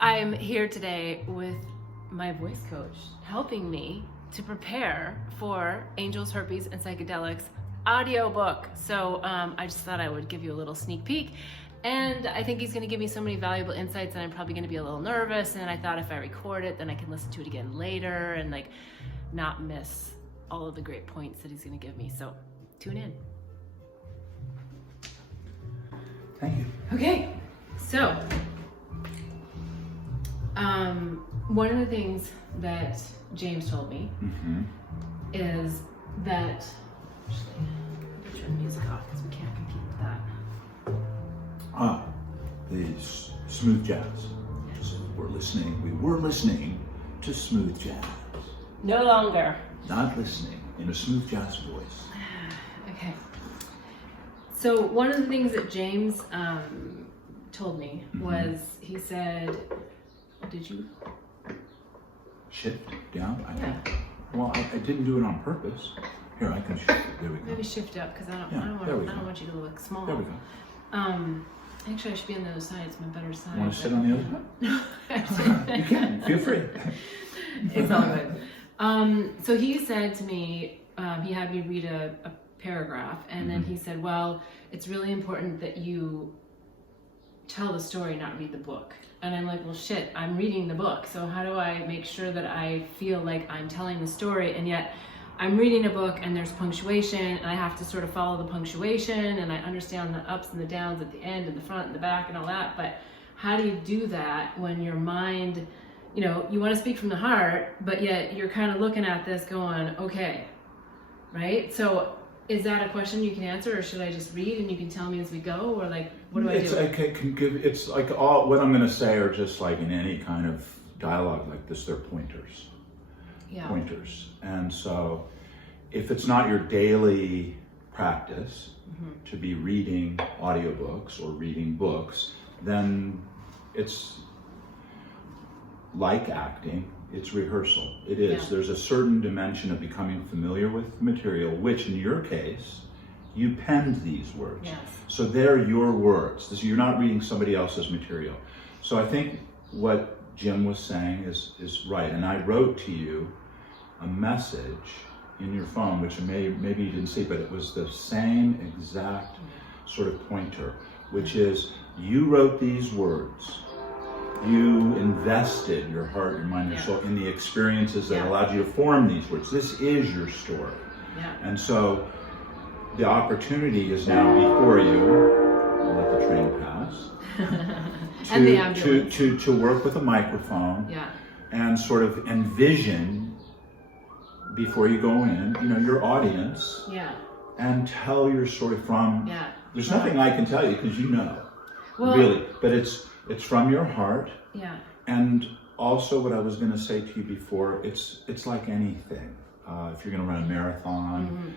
I'm here today with my voice coach helping me to prepare for Angels, Herpes, and Psychedelics audiobook. So I just thought I would give you a little sneak peek. And I think he's going to give me so many valuable insights, and I'm probably going to be a little nervous. And I thought if I record it, then I can listen to it again later and like not miss all of the great points that he's going to give me. So tune in. Thank you. Okay, so one of the things that James told me is that, actually, I'm gonna turn the music off because we can't compete with that. The smooth jazz. So we were listening to smooth jazz. No longer. Not listening in a smooth jazz voice. Okay. So one of the things that James told me was, he said, did you? Shift down? Yeah. Well, I didn't do it on purpose. Here, I can shift it. There we go. Maybe shift up because I don't want you to look small. There we go. Actually, I should be on the other side. It's my better side. You want to sit on the other side? You can. Feel free. It's all good. So he said to me, he had me read a paragraph, and then he said, well, it's really important that you tell the story, not read the book. And I'm like, well, shit, I'm reading the book. So how do I make sure that I feel like I'm telling the story, and yet I'm reading a book and there's punctuation and I have to sort of follow the punctuation and I understand the ups and the downs at the end and the front and the back and all that. But how do you do that when your mind, you know, you want to speak from the heart, but yet you're kind of looking at this going, okay, right? So is that a question you can answer, or should I just read and you can tell me as we go, or like, what do I do? It's like all what I'm going to say are just like in any kind of dialogue like this, they're pointers. Yeah. Pointers. And so if it's not your daily practice to be reading audiobooks or reading books, then it's like acting. It's rehearsal. It is. Yeah. There's a certain dimension of becoming familiar with material, which in your case, you penned these words. Yes. So they're your words. You're not reading somebody else's material. So I think what Jim was saying is right. And I wrote to you a message in your phone, which maybe you didn't see, but it was the same exact sort of pointer, which is you wrote these words. You invested your heart, your mind, your soul in the experiences that allowed you to form these words. This is your story. Yeah. And so the opportunity is now before you. I'll let the train pass. And the ambulance. To work with a microphone and sort of envision before you go in, you know, your audience and tell your story from, there's nothing I can tell you because you know, really, but it's from your heart. Yeah. And also what I was going to say to you before, it's like anything. If you're going to run a marathon,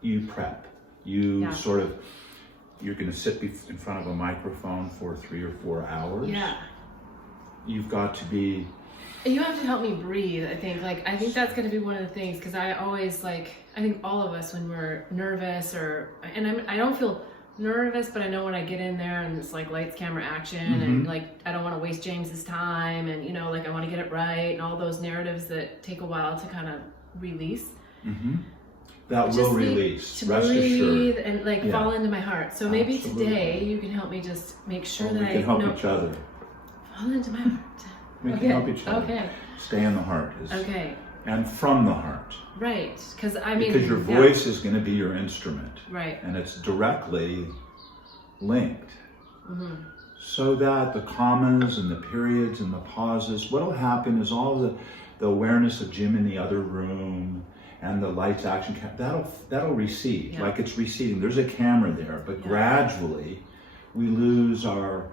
you prep. You sort of, you're going to sit in front of a microphone for 3 or 4 hours. Yeah. You've got to be... You have to help me breathe, I think. Like, I think that's going to be one of the things, because I always, like, I think all of us when we're nervous I don't feel nervous, but I know when I get in there and it's like lights, camera, action, and like I don't want to waste James's time, and you know, like I want to get it right, and all those narratives that take a while to kind of release. That will release. To Rest breathe assured. and like fall into my heart. So maybe today you can help me just make sure that we can help each other. Fall into my heart. We can help each other. Okay. Stay in the heart. Okay. And from the heart. Right, because your voice is going to be your instrument. Right. And it's directly linked. So that the commas and the periods and the pauses, what'll happen is all the awareness of Jim in the other room and the lights, action, that'll recede. Yeah. Like it's receding. There's a camera there, but gradually we lose our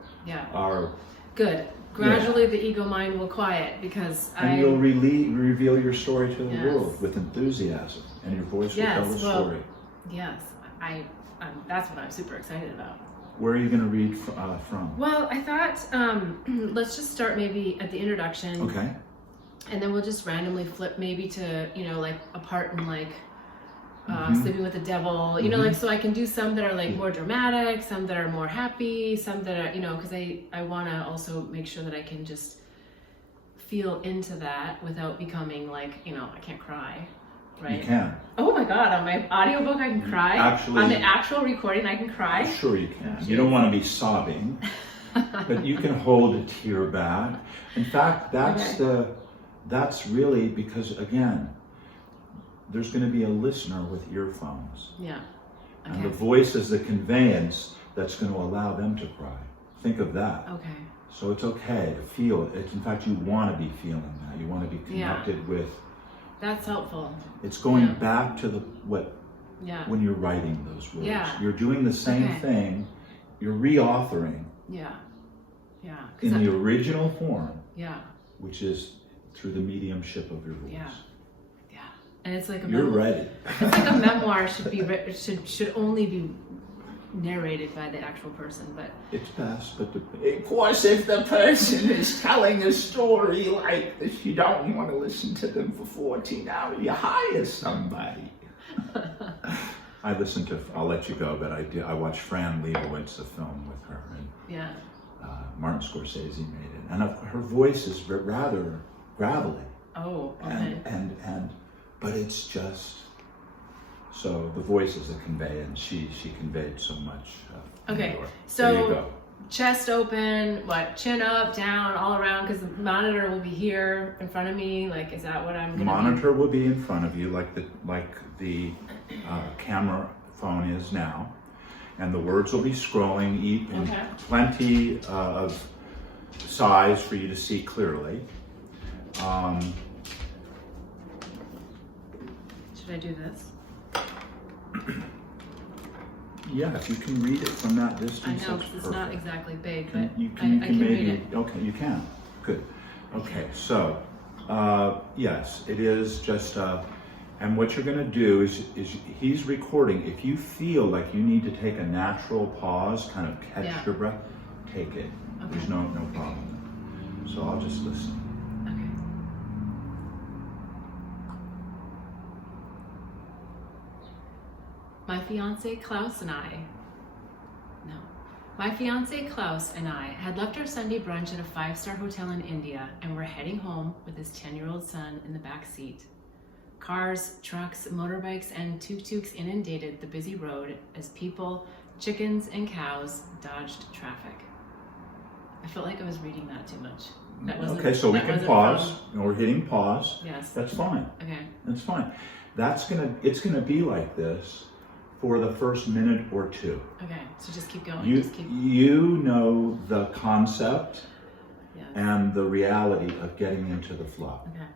Good. Gradually, the ego mind will quiet and you'll reveal your story to the world with enthusiasm, and your voice will tell the story. Yes, that's what I'm super excited about. Where are you going to read from? Well, I thought let's just start maybe at the introduction. Okay. And then we'll just randomly flip maybe to, you know, like a part in like Sleeping with the Devil, you know, like, so I can do some that are like more dramatic, some that are more happy, some that are, you know, because I want to also make sure that I can just feel into that without becoming like, you know, I can't cry, right? You can. Oh my God, on my audiobook I can cry? Actually, on the actual recording I can cry? Sure you can. You don't want to be sobbing, but you can hold a tear back. In fact, that's really because, again, there's going to be a listener with earphones. Yeah. Okay. And the voice is the conveyance that's going to allow them to cry. Think of that. Okay. So it's okay to feel it. In fact, you want to be feeling that. You want to be connected with. That's helpful. It's going back to when you're writing those words. Yeah. You're doing the same thing. You're reauthoring. Yeah. Yeah. In the original form. Yeah. Which is through the mediumship of your voice. Yeah. Yeah. And it's like You're ready. It's like a memoir should only be narrated by the actual person, but it's best. But of course, if the person is telling a story like this, you don't want to listen to them for 14 hours. You hire somebody. I'll let you go, but I watched Fran Lebowitz, the film with her, and Martin Scorsese made it, and her voice is rather gravelly. Oh, okay. And but it's just. So the voice is a conveyance. She conveyed so much. Okay, so there you go. Chest open, chin up, down, all around, because the monitor will be here in front of me. Like, is that what I'm gonna? Monitor will be in front of you, like the camera phone is now, and the words will be scrolling, in plenty of size for you to see clearly. Should I do this? Yeah, if you can read it from that distance. I know, because it's not exactly big, but you I can read it. Okay, you can. Good. Okay, so yes, it is just. And what you're going to do is he's recording. If you feel like you need to take a natural pause, kind of catch your breath, take it. Okay. There's no problem. So I'll just listen. My fiancé Klaus and I had left our Sunday brunch at a 5-star hotel in India and were heading home with his 10-year-old son in the back seat. Cars, trucks, motorbikes, and tuk-tuks inundated the busy road as people, chickens, and cows dodged traffic. I felt like I was reading that too much. Okay, so we can pause. And we're hitting pause. Yes. That's fine. Okay. That's fine. It's gonna be like this for the first minute or two. Okay, so just keep going. You know the concept and the reality of getting into the flow. Okay.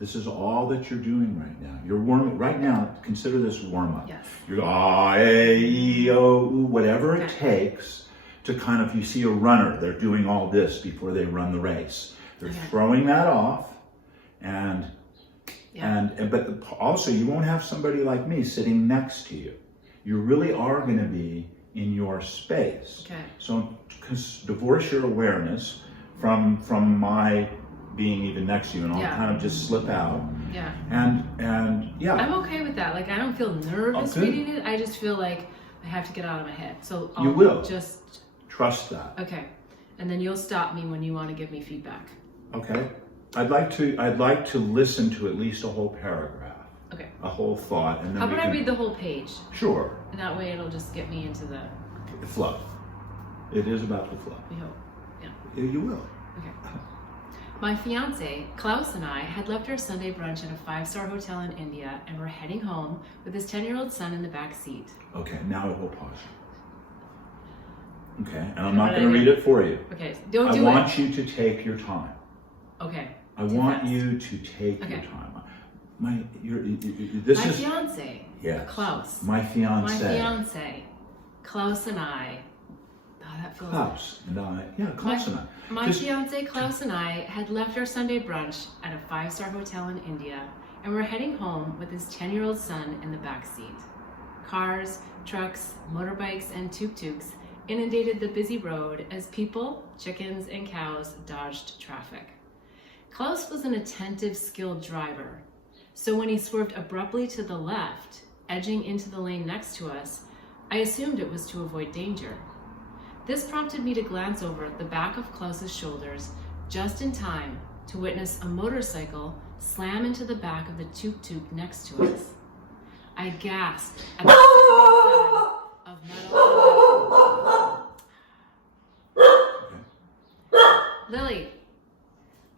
This is all that you're doing right now. You're warming right now. Consider this warm up. Yes. You're whatever it takes to kind of. You see a runner. They're doing all this before they run the race. They're throwing that off, but also you won't have somebody like me sitting next to you. You really are going to be in your space. Okay. So divorce your awareness from my being even next to you, and I'll kind of just slip out. Yeah. And yeah. I'm okay with that. Like, I don't feel nervous reading it. I just feel like I have to get out of my head. So you will just trust that. Okay. And then you'll stop me when you want to give me feedback. Okay. I'd like to listen to at least a whole paragraph. Okay. A whole thought, and then how about I read the whole page? Sure. And that way it'll just get me into the flow. It is about the flow. We hope. Yeah. You will. Okay. My fiance, Klaus, and I had left our Sunday brunch at a 5-star hotel in India and were heading home with his 10-year-old son in the back seat. Okay, now it will pause. Okay, and I'm not going to read it for you. Okay, I want you to take your time. Okay. I want you to take your time. My fiance, Klaus. My fiance, Klaus and I. Oh, that feels. Klaus and I. Yeah, Klaus and I. My fiance Klaus and I had left our Sunday brunch at a 5-star hotel in India and were heading home with his 10-year-old son in the back seat. Cars, trucks, motorbikes, and tuk-tuks inundated the busy road as people, chickens, and cows dodged traffic. Klaus was an attentive, skilled driver, so when he swerved abruptly to the left, edging into the lane next to us, I assumed it was to avoid danger. This prompted me to glance over the back of Klaus's shoulders just in time to witness a motorcycle slam into the back of the tuk-tuk next to us. I gasped at the thud of metal. Lily!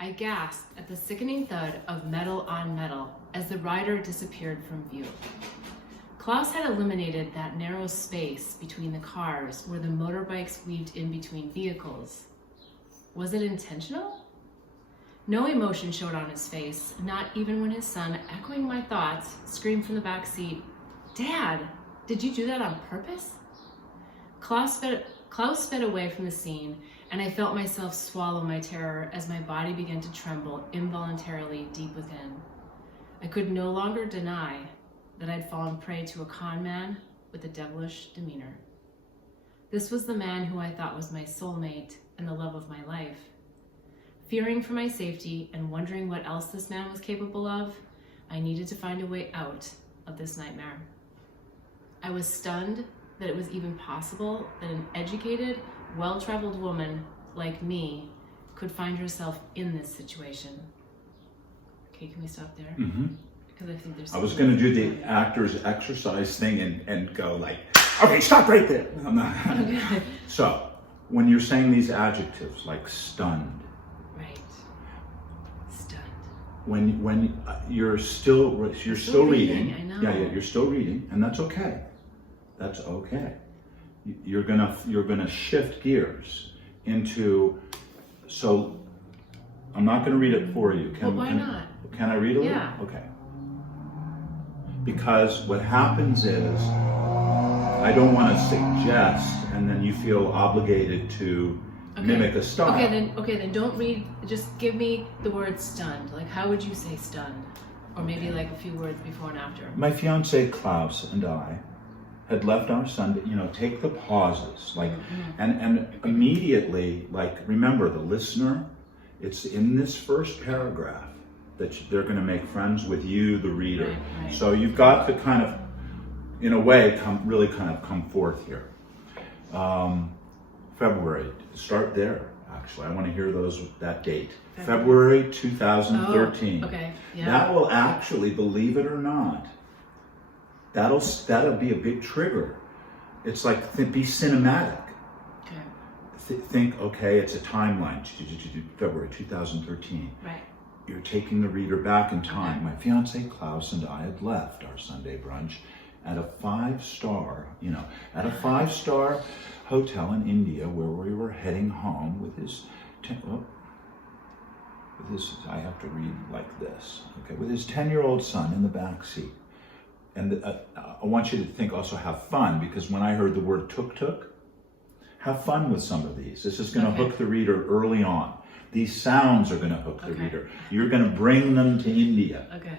I gasped at the sickening thud of metal on metal as the rider disappeared from view. Klaus had eliminated that narrow space between the cars where the motorbikes weaved in between vehicles. Was it intentional? No emotion showed on his face, not even when his son, echoing my thoughts, screamed from the back seat, "Dad, did you do that on purpose?" Klaus sped away from the scene, and I felt myself swallow my terror as my body began to tremble involuntarily deep within. I could no longer deny that I'd fallen prey to a con man with a devilish demeanor. This was the man who I thought was my soulmate and the love of my life. Fearing for my safety and wondering what else this man was capable of, I needed to find a way out of this nightmare. I was stunned that it was even possible that an educated, well-traveled woman like me could find herself in this situation. Okay, can we stop there? Mm-hmm. Because I think there's. I was going to do the actor's exercise thing and go like, okay, stop right there. I'm not. Okay. So, when you're saying these adjectives like stunned, Right. Stunned. when you're still reading. I know. Yeah, you're still reading, and that's okay. That's okay. You're gonna shift gears into. So, I'm not going to read it for you. Why not? Can I read a little? Yeah. Okay. Because what happens is, I don't want to suggest, and then you feel obligated to mimic a style. Okay, then don't read. Just give me the word stunned. Like, how would you say stunned? Or maybe like a few words before and after. My fiance Klaus and I had left our son to, take the pauses, like, and immediately, like, remember the listener. It's in this first paragraph that they're going to make friends with you, the reader. Right. So you've got to kind of, in a way, come forth here. February, start there. Actually, I want to hear that date. February 2013. Oh, okay. Yeah. That will actually, believe it or not, that'll be a big trigger. It's like be cinematic. Okay. Think, okay, it's a timeline. February 2013. Right. You're taking the reader back in time. Okay. My fiance Klaus and I had left our Sunday brunch at a five-star hotel in India where we were heading home with I have to read like this, okay, with his 10-year-old son in the back seat. And I want you to think also have fun, because when I heard the word tuk-tuk, have fun with some of these. This is going to hook the reader early on. These sounds are going to hook the reader. You're going to bring them to India. Okay.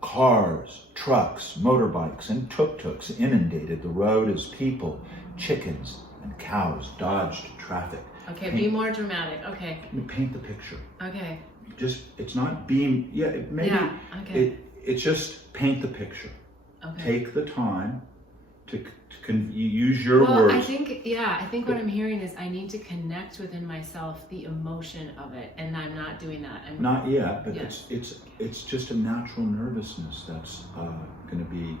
Cars, trucks, motorbikes, and tuk-tuks inundated the road as people, chickens, and cows dodged traffic. Okay, be more dramatic. Okay. Paint the picture. Okay. It's not being, it's just paint the picture. Okay. Take the time to use your words. I think what I'm hearing is I need to connect within myself the emotion of it, and I'm not doing that. Not yet, but it's just a natural nervousness that's going to be.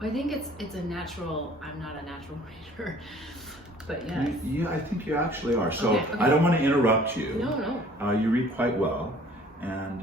I think it's a natural. I'm not a natural reader, but yes. Yeah, I think you actually are. So okay. I don't want to interrupt you. No. You read quite well, and